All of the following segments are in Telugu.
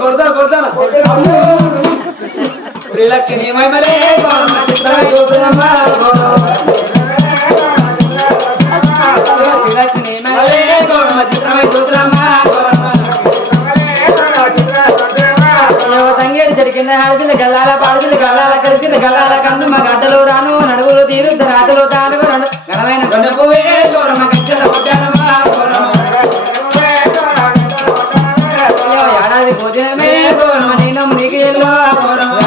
కొడతాను కొడతాను శ్రీలక్ష్మి మరే శ్రీలక్ష్మి మరే గౌరమ్మ చిత్రమై చూద్దామా చెడికింద హడిదిలు గల్లాల పాడిదిలు గల్లాల కరిచిలు గల్లాల కందు మా గడ్డలు రాను నడుగులు తీరు రాతలు తాను ఘనమైన గౌరమ్మ ఏడాది భోజనమే గౌరమ్మ నేను నీకు ఎల్లో గౌరమ్మ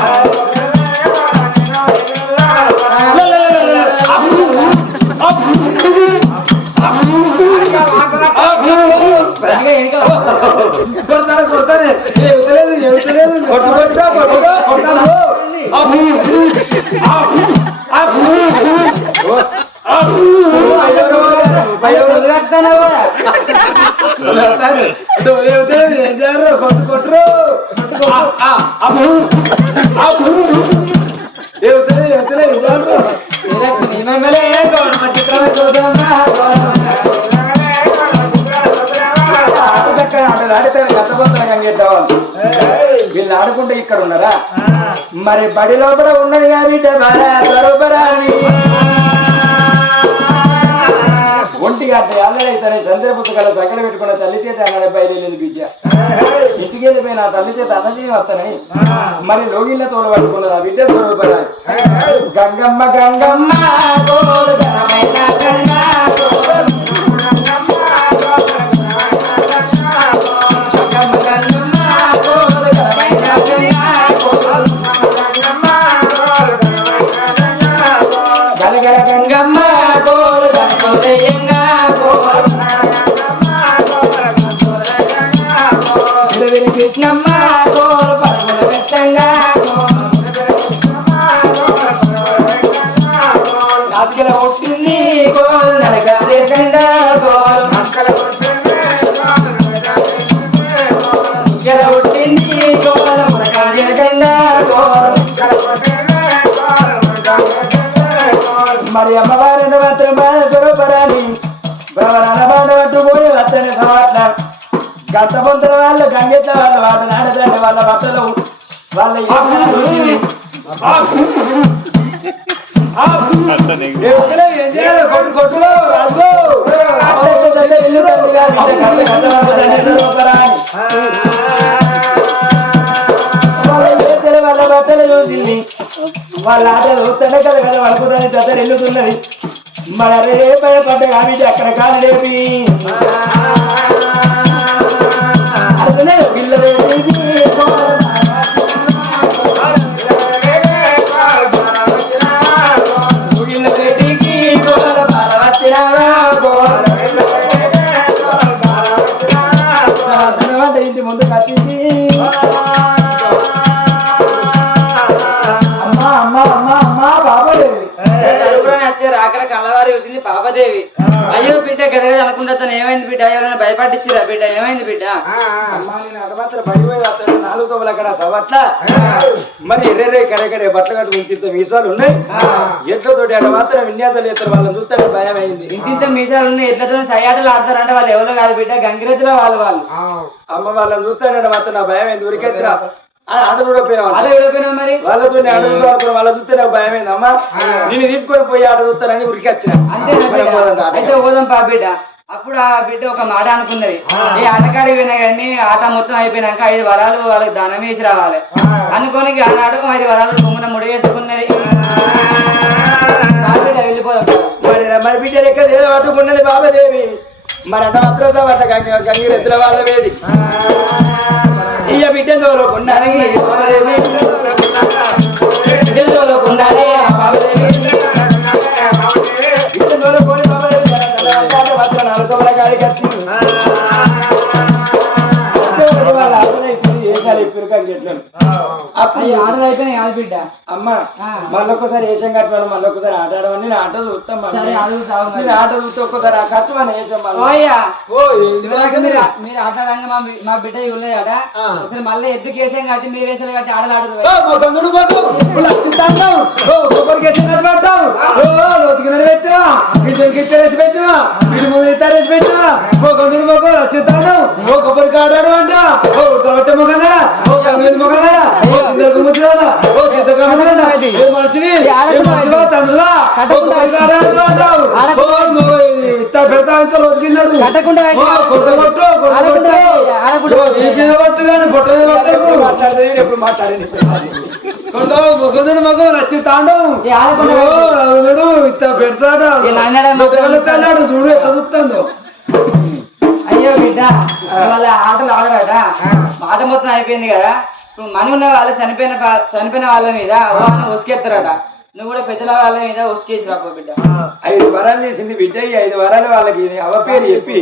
కొడతాను కొడతాను ఎవతలేదు ఎవతలేదు కొట్టుకోవచ్చుగా కొట్టుకో కొడతాను కొట్టు కొట్టురు ఎవతలే ఎవతలే గౌరమ్మ చిత్రమే చూద్దామా వీళ్ళు ఆడుకుంటే ఇక్కడ ఉన్నారా? మరి బడి లోపల ఉన్నది కాబట్టి బరోబరాని ఒంటి గంట అల్లడైతే చంద్ర పుస్తకాలు పెట్టుకున్న తల్లి చేత అన్నాడు బయలుదేరింది విద్య ఇంటికి వెళ్ళిపోయి నా తల్లి చేత అన్నజీ వస్తానని. మరి లోగిళ్ళ తోలు పట్టుకున్నది ఆ బిడ్డ స్వరూపరాని గంగమ్మ గంగమ్మ వాళ్ళ ఆటలు తెల్లకల కల వడుకుదని దగ్గర వెళ్ళుతున్నది మన రేపే పడ్డ కాబట్టి అక్కడ కాలు లేపి అసలే పాపదేవి అయ్యో బిడ్డ గదగద అనుకుంటా తను ఏమైంది బిడ్డ? ఎవరైనా భయపట్టించిరా బిడ్డ? ఏమైంది బిడ్డ? నాలుగు తోబలు అక్కడ సవట్ల మరి ఎర్రెర్రే కరెకరే బట్టలు కట్టుకుని మీసాలు ఉన్నాయి. ఎట్లతోటి అక్కడ మాత్రం విన్యాసాలు చేస్తారు. వాళ్ళని చూస్తే భయం అయింది ఇంటింత మీసాలు ఉన్నాయి. ఎట్లతో సయాటలు ఆడతారంటే వాళ్ళు ఎవరో కాదు బిడ్డ. గంగిరెద్దులో వాళ్ళు వాళ్ళు. అమ్మ వాళ్ళని చూస్తానంటే మాత్రం నా భయం అయింది ఉరికెత్తరా మరి? వాళ్ళతో వాళ్ళ చూస్తే నాకు భయం నేను తీసుకొని పోయి చూస్తానని అయితే పోదాం పా బిడ్డ. అప్పుడు ఆ బిడ్డ ఒక మాట అనుకున్నది. ఈ ఆటకాడికి పోయినా కానీ ఆట మొత్తం అయిపోయినాక ఐదు వరాలు వాళ్ళకి దానం వేసి రావాలి. అనుకోని ఆనాడు ఐదు వరాలు బొమ్మన ముడి వేసుకున్నది. వెళ్ళిపోదాం. మరి మరి బిడ్డ లెక్క ఏదో పట్టుకున్నది బాబాదేవి. మరి అన్న మాత్రం పట్ట గంగి రెద్దుల వాళ్ళ వేది ఇయ్య బిడ్డ ఉండాలి బాబాదేవి ఆటలు ఆటలు బిడ్డ. అమ్మా వేషం కట్టమని మళ్ళొక్కసారి ఆట ఆడమని నేను ఆట చూస్తాం మరి. ఆట చూస్తే ఒక్కసారి ఆ ఇదివరకు మీరు ఆటలంగా మా బిడ్డ ఉన్నాయట అసలు మళ్ళీ ఎద్దు కేసం కట్టి మీరు వేసాలు కట్టి ఆడలాడరు ఓ, కొబ్బరికి ఆడాడు అంట. ఓ. ఓ, కంగేది మొగలరా. ఓ, సిందకు ముచ్చలరా. ఓ, సిందకు ముచ్చలరా. ఏ మనిషిని? ఏ మనిషివా, తండ్రులా? ఓ, కొబ్బరికి ఆడాడు అంటావు. ఓ, మొగ- ఇత్త పెడతా ఇంత లోతుకిన్నాడు. కట్టకుండా ఓ, కొట్ట కొట్టు, కొట్ట ఆడకుండా కొట్టు. ఆడకుండా ఓ, ఈ మీద కొట్టు కానీ పొట్ట మీద కొట్టకు. మాట్లాడేది ఎప్పుడు మాట్లాడింది కొంటావు మొగదుడు మగం తాండవు రాజుడు ఇత్త పెడతాడు అన్నాడు చూడు చూస్తాడు అయ్యో బిడ్డ వాళ్ళ ఆటలు ఆడరాట ఆట మొత్తం అయిపోయింది కదా. ఇప్పుడు మని ఉన్న వాళ్ళు చనిపోయిన చనిపోయిన వాళ్ళ మీద వాళ్ళని ఉసుకెత్తారట నువ్వు కూడా పెద్దల వాళ్ళ మీద ఉసుకేసి రాపో బిడ్డ. ఐదు వరాలు చేసింది బిడ్డ. ఈ ఐదు వరాలు వాళ్ళకి అవ పేరు చెప్పి.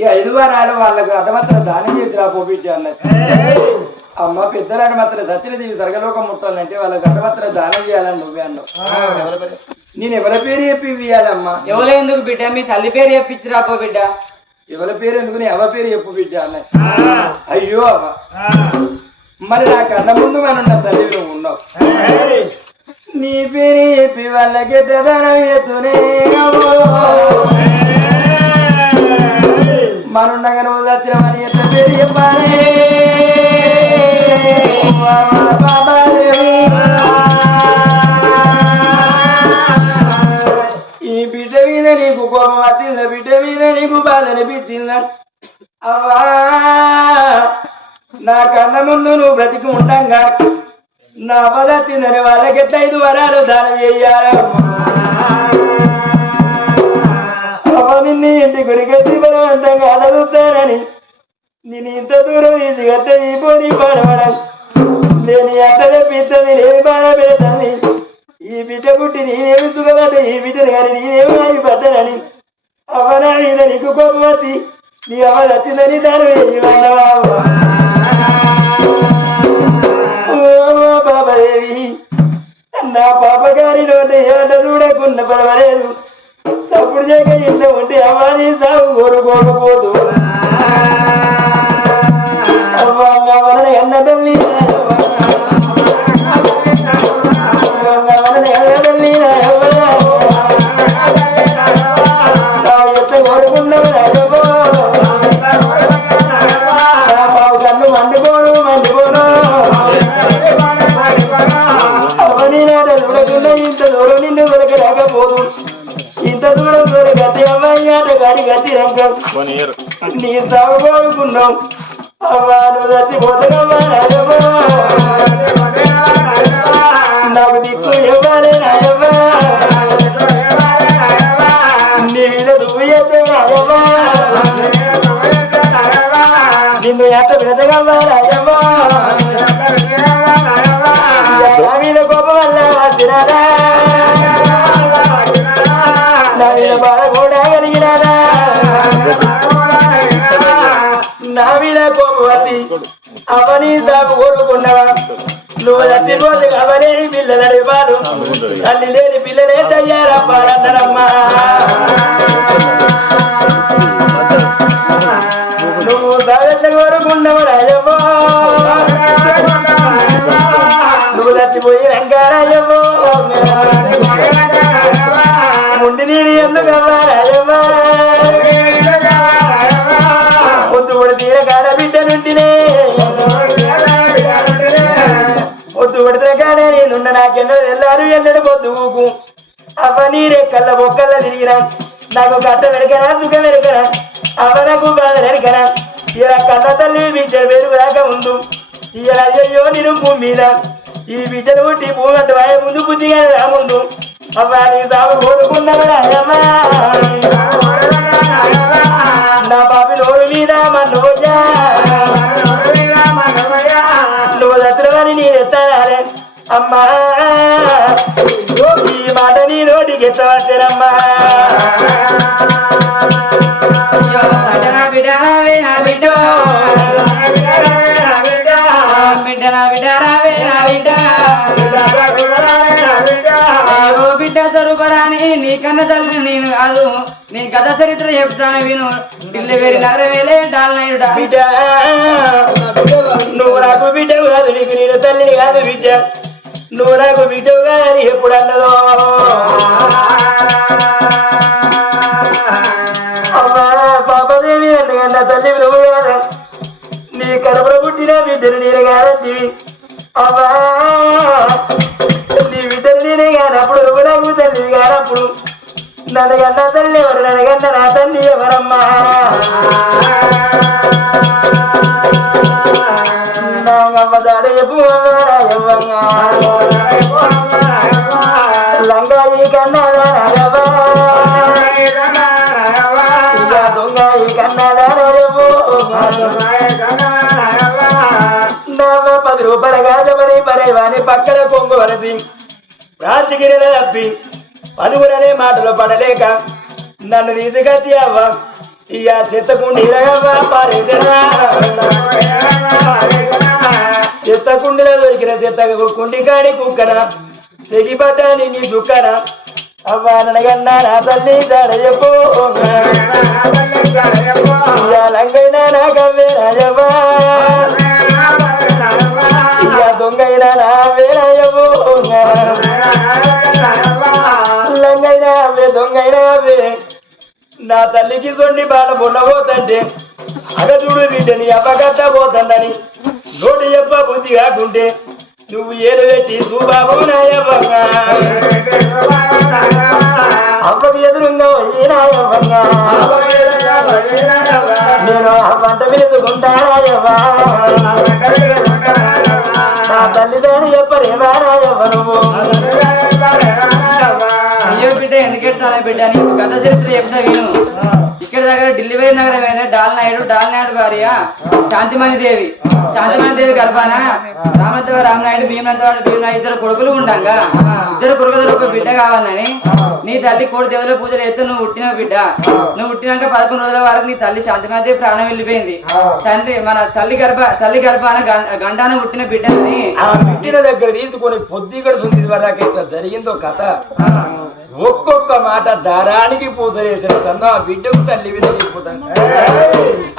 ఈ ఐదు వారాలు వాళ్ళకు అడ్డమాత్రం దానం చేసి రాపో బిడ్డ అన్నది. అమ్మ పెద్దలాడు మాత్రం సత్యనదేవి సర్గలోకం ముట్టాలంటే వాళ్ళకి అడ్డమాత్రం దానం చేయాలని నువ్వే అన్నావు. నేను ఎవరి పేరు చెప్పి ఇవ్వాలమ్మా ఎవరు ఎందుకు బిడ్డ? మీ తల్లి పేరు చెప్పించి రాపో బిడ్డ. ఎవరి పేరు ఎందుకు నీ అవ పేరు చెప్పు బిడ్డ అన్నది అయ్యో మరి నా కన్న ముందు మనం నా తల్లి నువ్వు ఉన్నావు. నీ పేరు చెప్పి వాళ్ళకి ఎత్తునే మనుండగా నువ్వు వచ్చినవని ఎంత పేరు చెప్పాలి? బాబాదేవి. నీకు బాధ అనిపించిందా అవ్వా నా కన్న ముందు నువ్వు బ్రతికి ఉండంగా. నా బాధ వచ్చిందని వాళ్ళకి ఎట్లా ఐదు వరాలు దానం చేయాలి? నిన్ను ఇంటి గుడికెత్తి బలవంతంగా అడుగుతానని నేను ఇంత దూరం ఇది గట్ట ఈ పోని పడవడం. నేను ఎంత తెప్పిస్తుంది నేను బాధ పెడతాను ఈ బిడ్డ పుట్టి నేనేమి సుఖపడ్డ ఈ బిడ్డను కానీ నేనేమి ఆగి అవనా మీద నీకు కోపం నీ అమ్మ వచ్చిందని దాని బాబాదేవి నా పాప గారిలో నోట ఏమంట చూడకుండా పర్వాలేదు తప్పుడు చేయక ఇంట్లో ఉంటే అమ్మాని సాగు కోరుకోకపోదు. అవ్వ వలన తల్లి రంగం నీ సాగు కోరుకున్నాం అవ్వా నాకు దిక్కు ఇవ్వాలి రాజవ్వా నీ మీద దువ్వు నిన్ను ఎంత బ్రతకమ్మా రాజవ్వా నా వల్ల వచ్చినారా నా బాధ అవని సాగు కోరుకున్నావా నువ్వు చచ్చిపోతే అవనే పిల్లలు అడిగారు తల్లి లేని పిల్లలే తయ్యారమ్మారన్నారమ్మా నువ్వు సాగత కోరుకున్నావు రాజవ్వా నువ్వు చచ్చిపోయి రంగారాజవ్వో ముండి నీడి ఎందుకు రాజవ్వా పొద్దు పొడి తీర కాడ బిడ్డ నుండినే పొద్దు నేనున్న నాకెన్నో ఎల్లారు ఎన్నడు పొద్దు ఊకు. అవ్వ నీరే కళ్ళ బొక్కల తిరిగినా నాకు కట్ట వెనకరా సుఖం వెనకరా అవ్వ నాకు బాధ వెనకరా ఇలా కన్న తల్లి బిడ్డ వెలుగు రాక ముందు ఇలా అయ్యయ్యో నేను భూమి మీద. ఈ బిడ్డను పుట్టి భూమి అంటే వాయ ముందు బుద్ధిగా రా ముందు. అవ్వ నీ సాగు కోరుకున్నావా నా బాబు నోరు మీద మన్నోజా అమ్మా. ఈ మాట నీ నోటికి ఎత్తవచ్చేనమ్మా. బిడ్డ స్వరూపరాని నీ కన్న తల్లి నేను కాదు. నీ కథ చరిత్ర చెప్తాను విను. ఢిల్లీ వేరి నరవేలే డాలైడు బిడ్డ నువ్వు నాకు బిడ్డ కాదు నీకు నేను తల్లిని కాదు బిడ్డ. నువ్వు నాకు బిడ్డవు గారి ఎప్పుడు అన్నదో. అమ్మా పాపదేవి ఎందుకన్నా తల్లి నువ్వు నీ కడుపులో పుట్టిన బిడ్డను నేను కాదండి అమ్మా నీ బిడ్డను నేనే కానప్పుడు నువ్వు నాకు తల్లి కానప్పుడు నన్నగన్న తల్లి ఎవరు నన్నగన్న నా తల్లి ఎవరమ్మా? నాగమ్మ దాడ చెప్పు అమ్మా. కన్నదా దొంగ ఈ పది రూపాయల గాజమని పరే వాని పక్కన కొంగు వరసి రాజగిరిలో తప్పి పదుగురనే మాటలు పడలేక నన్ను తీసుకొచ్చి అవ్వ. ఇక చెత్తకుండీలగవ్వ పారేదరా చెత్తకుండిలో దొరికిన చెత్త కుండి కాడి కుక్కన తెగిపడ్డాని నీ దుక్కన అవ్వ నడగన్నా నా తల్లి తడయపో లంగైనా నా కవ్వే రాజవ్వా దొంగైనా నా వేరయ్యవో లంగైనా అవే దొంగైనా అవే. నా తల్లికి సొండి బాల పొన్నబోతంటే అగచుడు బిడ్డని అప్పగట్ట పోతుందని. నోటి ఎప్ప బుద్ధి కాకుంటే నువ్వు ఏలు పెట్టి సుబాబు నాయవ్వంగా. అవ్వకు ఎదురుగా పోయి నాయవ్వంగా. నేను ఆ పంట పిలుచుకుంటానాయవ్వా నా తల్లిదండ్రులు చెప్పరేమా నాయవ్వ నువ్వు ఎందుకెడతానా బిడ్డ నీకు గత చరిత్ర చెప్తా విను. ఇక్కడ దగ్గర ఢిల్లీ నగరం అయిన డాల్ నాయుడు డాల్ నాయుడు భార్య శాంతిమణి దేవి. శాంతిమణి దేవి గర్భాన? రామదేవ రామనాయుడు భీమనంతవాడు భీమనాయుడు ఇద్దరు కొడుకులు ఉండంగా. ఇద్దరు కొడుకులు ఒక బిడ్డ కావాలని. నీ తల్లి కోడి దేవుల పూజలు చేస్తే నువ్వు పుట్టిన బిడ్డ. నువ్వు పుట్టినాక పదకొండు రోజుల వరకు నీ తల్లి శాంతిమణి దేవి ప్రాణం వెళ్ళిపోయింది. తండ్రి మన తల్లి గర్భ తల్లి గర్భాన గండాన పుట్టిన బిడ్డని బిడ్డిన దగ్గర తీసుకొని వరకు ఇట్లా జరిగిందో కథ. ఒక్కొక్క మాట దారానికి పూసలేసిన కన్నా ఆ బిడ్డకు తల్లి విని చెప్పుతాను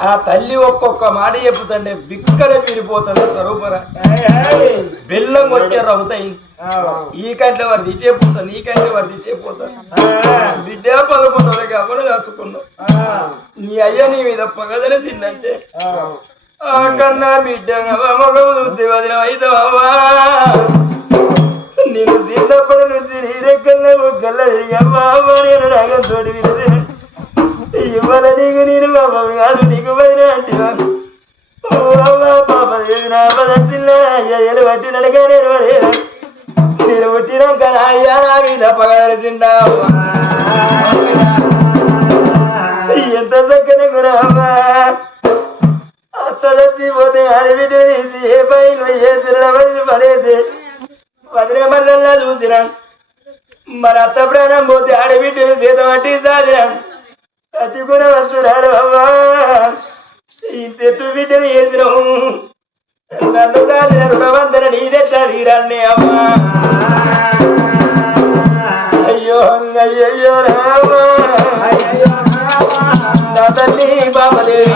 ఆ తల్లి ఒక్కొక్క మాట చెప్పుతంటే బిక్కల పీరిపోతుంది స్వరూపర. బెల్లం కొట్టే రవుతాయి ఈ కంటే వారు దిచేపోతాను ఈ కంటే వారు దిచేపోతాను బిడ్డ పదకొండు కాబట్టి దాచుకున్నావు నీ అయ్య నీ మీద పగదలసిందంటే ఆ కన్నా బిడ్డ వదిన నేను చిన్నప్పటి నుంచి నీ రెక్కల్లో ఒక్కల్ల అమ్మా నేను రాగం తోడి నీకు నేను బాబా కాదు నీకు పైన అంటివా పాప నా పదట్టిల్లా అయ్యలు పట్టి నడగా నేను నేను పుట్టినాక అయ్యా నా మీద పగలసిండావు ఎంత చక్కని గురమ్మా అత్తలెత్తి పోతే అడవిటి ఏ పైన ఏ తిరగబడి పడేది? వదిలే మళ్ళా చూసిన. మరి అత్త ప్రాణం పోతే అడవిటి సీత పట్టి సాధిన. అతి కూడా వస్తున్నారు అవ్వా. ఈ తెట్టు బిడ్డని వేసినాం నన్ను సాధిన రుణవంతన నీదెట్టా తీరాన్ని అమ్మా అయ్యో అయ్యయ్యో రామా నా తల్లి బాబదేవి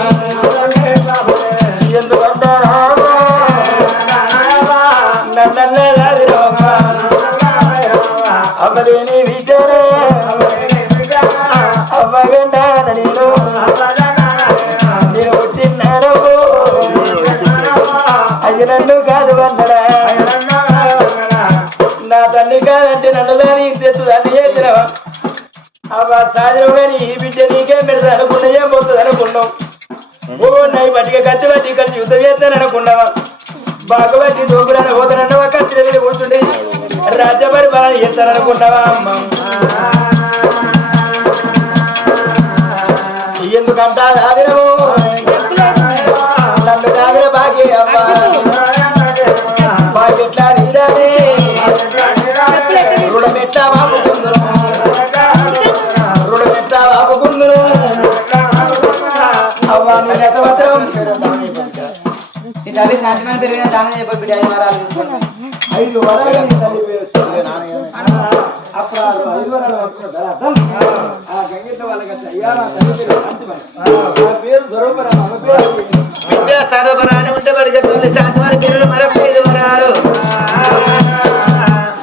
అవ్వ సాధ్యం కానీ ఈ బిడ్డ నీకేం పెడతా అనుకున్నా ఏం పోతుంది అనుకున్నావు? ఓ నై బట్టిగా కత్తి బట్టి కలిసి యుద్ధం చేస్తాను అనుకున్నావా? బాగా బట్టి దోపురాన్ని పోతానన్నావా? కత్తి మీద కూర్చుంటే రాజ్య పరిపాలన చేస్తాను అనుకున్నావా అమ్మ? ఎందుకంట ఆదిరము నన్ను కాగిన బాకి అమ్మ బాకి ఎట్లా తీరాలి? రుణమెట్లా బాపుకుందరు తల్లి శాంతిమణి తిరిగిన దానం చెప్ప బిడ్డ ఐదు వారాలు ఐదు వరాలు తల్లి. అప్పుడు ఆ ఐదు వరాలు వస్తున్నారు కదా. అయ్యా నా తల్లి పేరు శాంతిమణి. నా పేరు స్వరూపరా ఆమె పేరు అశ్విని. విద్యా సరబరాని ఉంటే పరిగెత్తుంది శాంతివారి పిల్లలు మరొక ఐదు వరాలు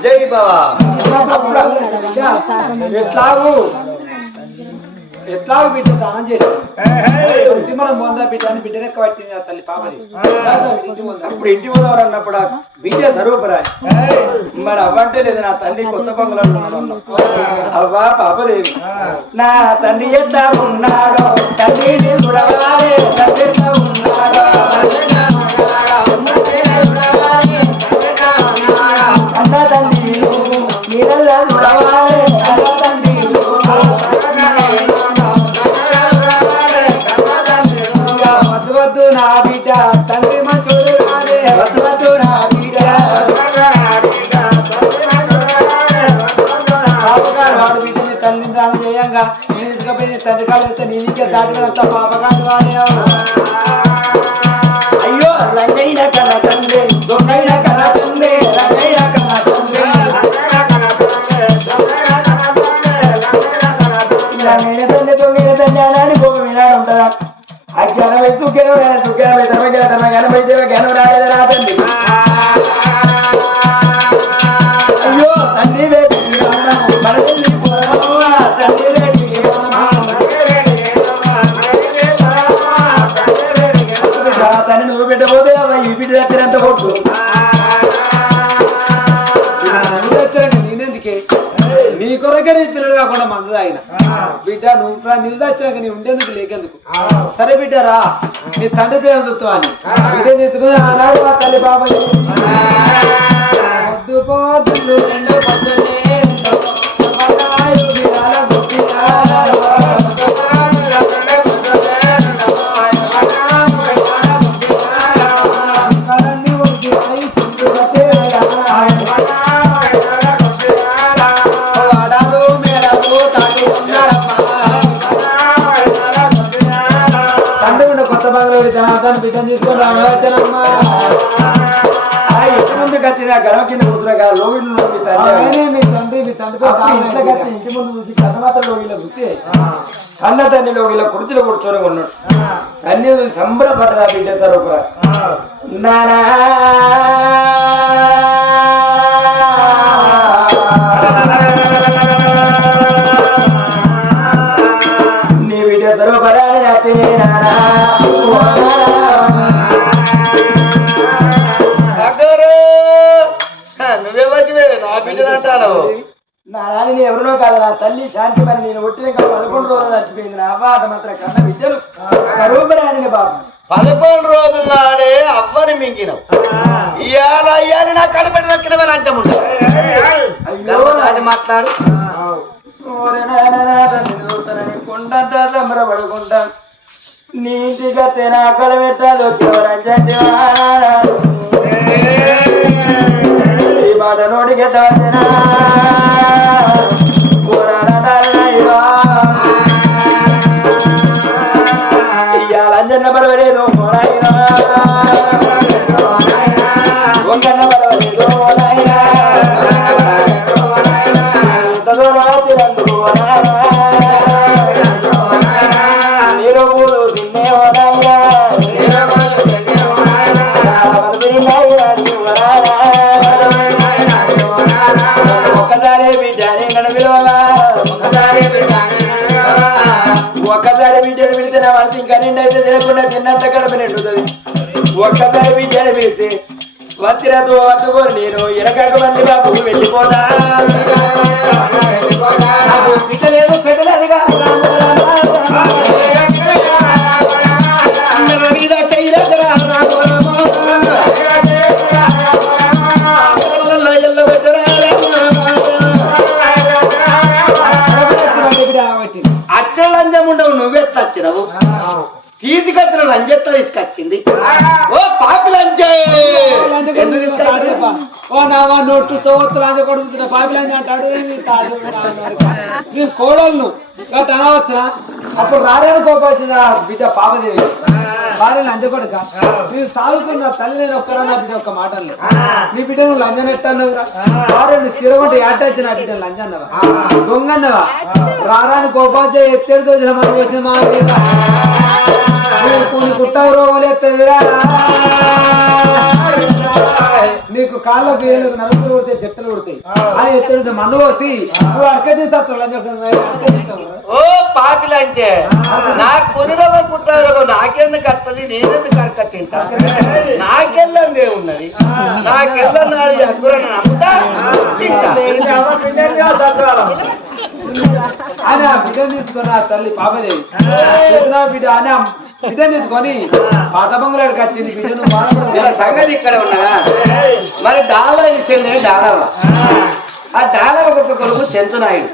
జై బాబా అప్పుడు అయ్యా, ఎట్లాగూ ఎట్లాగూ బిడ్డ దానం చేశాడు ఇంటి మనం మొందా బిడ్డ అని బిడ్డ రెక్క పట్టింది తల్లి పాపది. అప్పుడు ఇంటి పోదాం అన్నప్పుడు బిడ్డ సరూపరాయి మరి అవ్వంటే లేదు నా తండ్రి కొత్త ఉన్నాడు. అవ్వా పాపదేవి. నా తండ్రి ఎట్లా ఉన్నాడో చూడవాలే ఇసుకపోయి నీ తండ్రి కాలు నీకే దాటినంత పాపగాడు వాడే అయ్యో రంగైన కల తండ్రి దొంగైన కల తండ్రి రంగైన కల తండ్రి ఇలా నేనే తండ్రి దొంగైన తండ్రి అని గోప వినాడు ఉంటుందా ఆ జ్ఞానమై సుఖ్యనం రాయ సుఖ్యనమై ధర్మ జ్ఞానమై దేవ జ్ఞానం రాయదు రా తండ్రి నేనెందుకే? నీ కొరకే నీ పిల్లలు కాకుండా మందు ఆయన బిడ్డ నువ్వు తెచ్చాక నీ ఉండేందుకు లేకెందుకు? సరే బిడ్డ రా. నీ తండ్రి పేరు ఆనాడు తల్లి బాబా. పొద్దు పొద్దులు రెండు ఇంటి వచ్చిన గడవ కింద కూతురు కదా లోగిళ్ళు మీ తండ్రి. మీ తండ్రి మీ తండ్రితో అప్పుడు ఇంట్లోకి వచ్చి ఇంటి ముందు చూసి కథమాత కూర్చి అన్న తండ్రి లోగిళ్ళ కుర్చీలో కూర్చొని ఉన్నాడు. అన్ని సంబరపడ్డదా బిడ్డ తరపురా నానా. నీ బిడ్డ తరపురా నానా. నా నాని ఎవరినో కాదు నా తల్లి శాంతి మరి నేను ఒట్టిన పదకొండు రోజులు చచ్చిపోయింది నా అవ్వ అట మాత్రం కన్న బిడ్డలు కరూపరాయని బాబు. పదకొండు రోజుల నాడే అవ్వని మింగినవు. ఇవాళ ఇయ్యాలి నా కడపడి దక్కిన అంచం అయ్యో దాన్ని మాట్లాడు. కొండంతా సంబరపడుకుంటా నీ ఇంటికి తెన అక్కడ పెట్టాలి వచ్చేవారంటే ఈ మాట నోటికి కదా పెడితే మనసు ఇంకా నిండు అయితే తినకుండా తిన్నంత కడప నిండుతుంది. ఒక్కసారి బిడ్డను పెడితే వత్తిరతో పట్టుకొని నేను ఎనకాక మంది బాబు వెళ్ళిపోతా. ನಾವು తీసుకొచ్చిన లంజెట్లా తీసుకొచ్చింది. ఓ పాపి లంజే? ఓ నా నోటు తోత్తులు అందు కొడుతున్న పాపిలంది అంటాడు. ఏంది తాడు? నీ కోడళ్ళు. అప్పుడు రాలేదు కోపం వచ్చింది ఆ బిడ్డ పాపదేవి భార్య లంజ కొడుక మీరు సాగుతున్న తల్లి నేను ఒక్కరా నా బిడ్డ ఒక్క మాట. నీ బిడ్డ నువ్వు లంజన ఎట్టన్నవురా భార్యను స్థిరమంటే ఏటచ్చి నా బిడ్డ లంజ అన్నవా దొంగ అన్నవా రారాని కోపాధ్యాయ ఎత్తేడు తోచిన మనం వచ్చిన మా బిడ్డ. నువ్వు కొన్ని కుట్టావు నీకు కాళ్ళకు ఏళ్ళకు నలుగురు కొడితే చెత్తలు కొడతాయి. అని ఎత్తడు మన్ను పోసి నువ్వు చేస్తావు ఓ పాపిలంటే నా కొనిరవ పుట్టారవ నాకెందుకు వస్తుంది నేనెందుకు అడక తింటా? నాకెళ్ళందే ఉన్నది. నాకెళ్ళన్నాడు అక్కురని నమ్ముతా అని ఆ బిడ్డను తీసుకొని ఆ తల్లి పాపదేవి. బిడ్డ అని ఇదే బిడ్డను తీసుకొని పాత బంగులాడికి వచ్చింది సంగతి ఇక్కడ ఉన్నదా మరి డాలర్ ఇస్తే డాలర్. ఆ డాలర్ ఒక కొడుకు చెంచునాయుడు